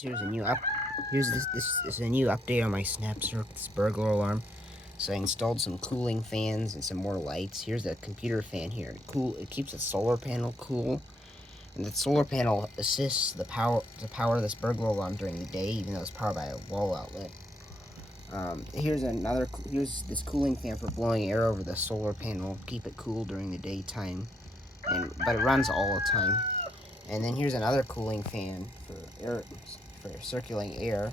This is a new update on my Snap Circuits burglar alarm. So I installed some cooling fans and some more lights. Here's the computer fan here. It keeps the solar panel cool, and the solar panel assists the power this burglar alarm during the day, even though it's powered by a wall outlet. Here's this cooling fan for blowing air over the solar panel, keep it cool during the daytime, but it runs all the time. And then here's another cooling fan for circulating air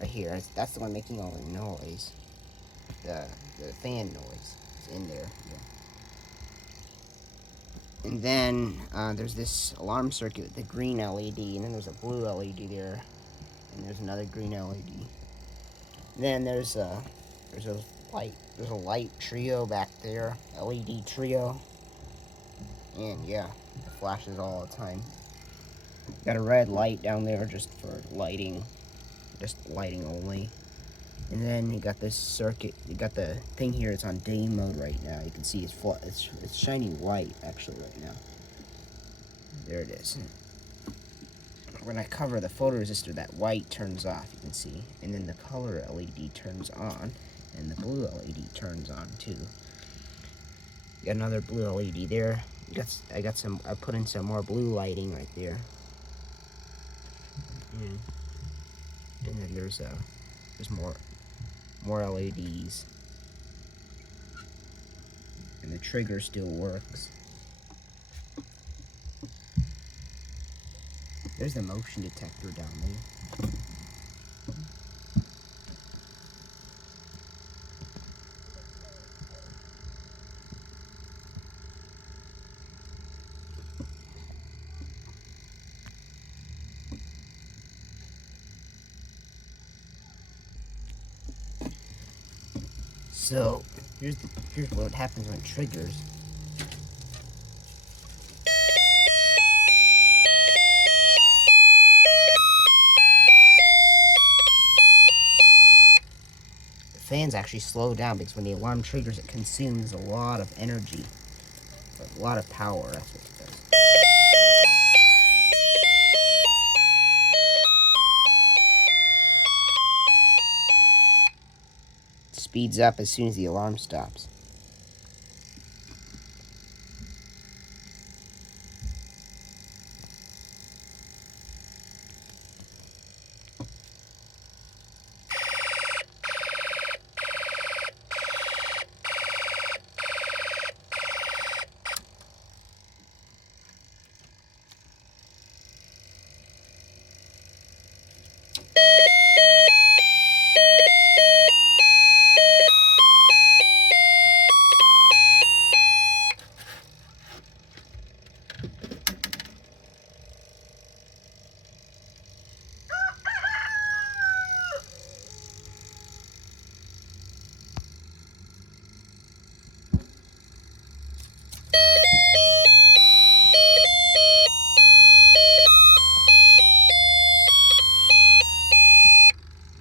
right here. That's the one making all the noise. The fan noise is in there. Yeah. And then there's this alarm circuit with the green LED, and then there's a blue LED there, and there's another green LED. Then there's a light trio back there, LED trio, and yeah, it flashes all the time. Got a red light down there just for lighting, only. And then you got this circuit. You got the thing here. It's on day mode right now. You can see it's shining white actually right now. There it is. When I cover the photoresistor, that white turns off. You can see, and then the color LED turns on, and the blue LED turns on too. Got another blue LED there. I put in some more blue lighting right there. And then there's more LEDs, and the trigger still works. There's the motion detector down there. So here's what happens when it triggers. The fans actually slow down because when the alarm triggers, it consumes a lot of energy, a lot of power. That's what it does. It speeds up as soon as the alarm stops.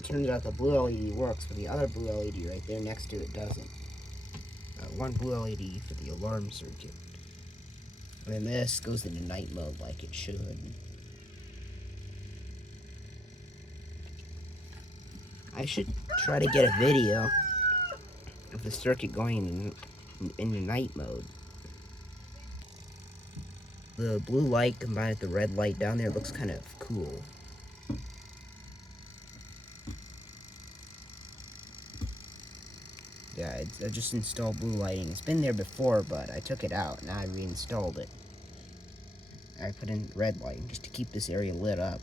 Turns out the blue LED works, but the other blue LED right there next to it doesn't. One blue LED for the alarm circuit. And then this goes into night mode like it should. I should try to get a video of the circuit going into night mode. The blue light combined with the red light down there looks kind of cool. Yeah, I just installed blue lighting. It's been there before, but I took it out. Now I reinstalled it. I put in red lighting just to keep this area lit up.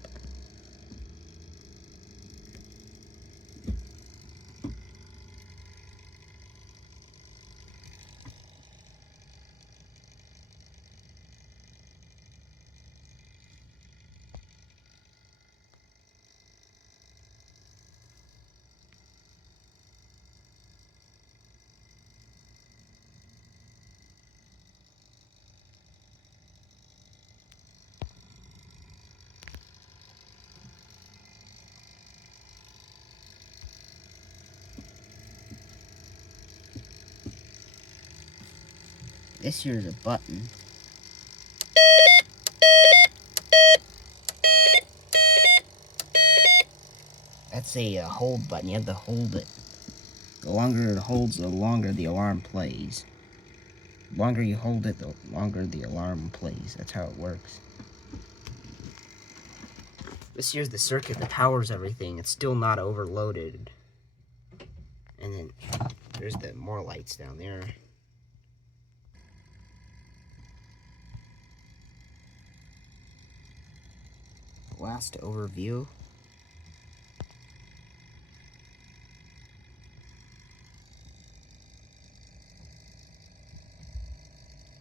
This here's a button. That's a hold button. You have to hold it. The longer it holds, the longer the alarm plays. The longer you hold it, the longer the alarm plays. That's how it works. This here's the circuit that powers everything. It's still not overloaded. And then there's the more lights down there. Last overview.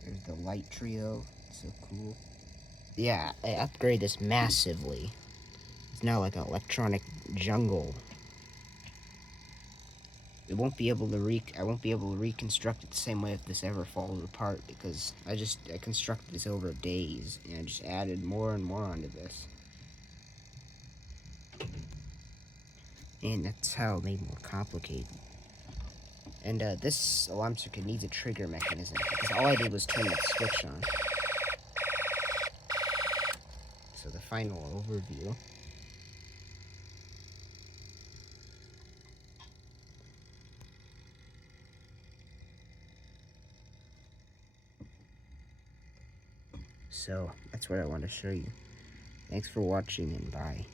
There's the light trio. So cool. Yeah, I upgraded this massively. It's now like an electronic jungle. I won't be able to reconstruct it the same way if this ever falls apart, because I constructed this over days and I just added more and more onto this. And that's how it made it more complicated. And this alarm circuit needs a trigger mechanism, because all I did was turn that switch on. So the final overview. So that's what I want to show you. Thanks for watching, and bye.